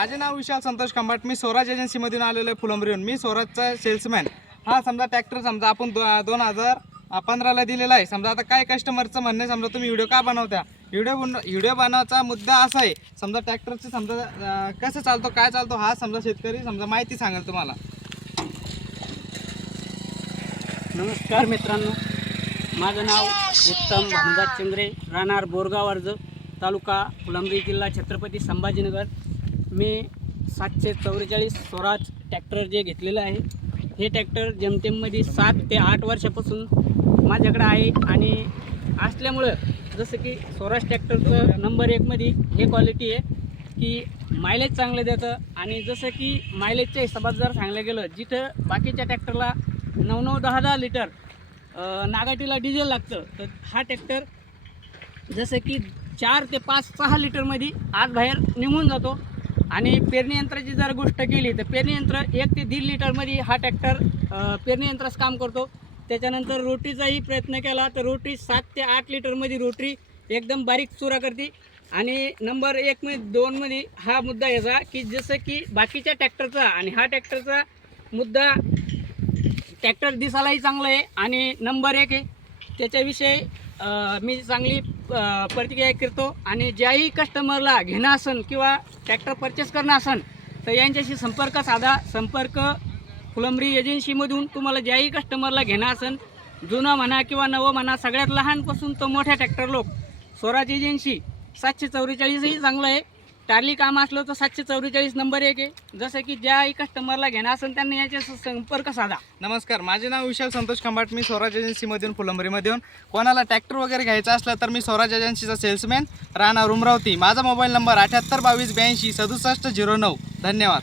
माझे नाव विशाल संतोष खंबाट। मी स्वराज एजन्सीमधून आलेलो आहे फुलंब्रीहून। मी स्वराजचा सेल्समॅन। हा समजा ट्रॅक्टर समजा आपण 2015ला दिलेला आहे। समजा आता काय कस्टमरचं म्हणणं आहे, समजा तुम्ही व्हिडिओ का बनवता, व्हिडिओ बनवायचा मुद्दा असा आहे, समजा ट्रॅक्टरचं समजा कसं चालतो काय चालतो हा समजा शेतकरी समजा माहिती सांगेल तुम्हाला। नमस्कार मित्रांनो, माझं नाव उत्तम भानुदास चंद्रे, राहणार बोरगाव अर्ज, तालुका फुलंब्री, जिल्हा छत्रपती संभाजीनगर। मी 744 स्वराज ट्रॅक्टर जे घेतलेलं आहे, हे ट्रॅक्टर जेमतेममध्ये 7 ते 8 वर्षापासून माझ्याकडे आहे आणि असल्यामुळं जसं की स्वराज ट्रॅक्टरचं नंबर 1 मध्ये हे क्वालिटी आहे की मायलेज चांगलं देतं। आणि जसं की मायलेजच्या हिशोबात जर सांगलं गेलं, जिथं बाकीच्या ट्रॅक्टरला 9-9, 10-10 लिटर नागाटीला डिझेल लागतं, तर हा ट्रॅक्टर जसं की 4 ते 5-6 लिटरमध्ये आज बाहेर निघून जातो। आणि पेरणी यंत्राची जर गोष्ट केली तर पेरणी यंत्र 1 ते 1.5 लिटरमध्ये हा ट्रॅक्टर पेरणी यंत्राच काम करतो। त्याच्यानंतर रोटरीचाही प्रयत्न केला तर रोटरी 7 ते 8 लिटरमध्ये रोटरी एकदम बारीक चुरा करते। आणि नंबर 1 मध्ये 2 मध्ये हा मुद्दा याचा की जसं की बाकीच्या ट्रॅक्टरचा आणि हा ट्रॅक्टरचा मुद्दा, ट्रॅक्टर दिसायलाही चांगलं आहे आणि नंबर 1 आहे, त्याच्याविषयी मी चांगली प्रतिक्रिया करतो। आणि ज्याही कस्टमरला घेणं असेल किंवा ट्रॅक्टर परचेस करणं असेल तर यांच्याशी संपर्क साधा। संपर्क फुलंब्री एजन्सीमधून तुम्हाला ज्याही कस्टमरला घेणं असेल, जुनं म्हणा किंवा नवं म्हणा, सगळ्यात लहानपासून तो मोठ्या ट्रॅक्टर लोक, स्वराज एजन्सी 744ही चांगलं आहे। टार्ली काम असलं तर 744 नंबर 1 आहे। जसं की ज्याही कस्टमरला घेणं असेल त्यांनी याच्याशी संपर्क साधा। नमस्कार, माझे नाव विशाल संतोष खंबाट। मी स्वराज एजन्सीमधून फुलंब्रीमधून कोणाला ट्रॅक्टर वगैरे घ्यायचा असला तर मी स्वराज एजन्सीचा सेल्समॅन, राहणार उमरावती। माझा मोबाईल नंबर 78 22 82 67 09। धन्यवाद।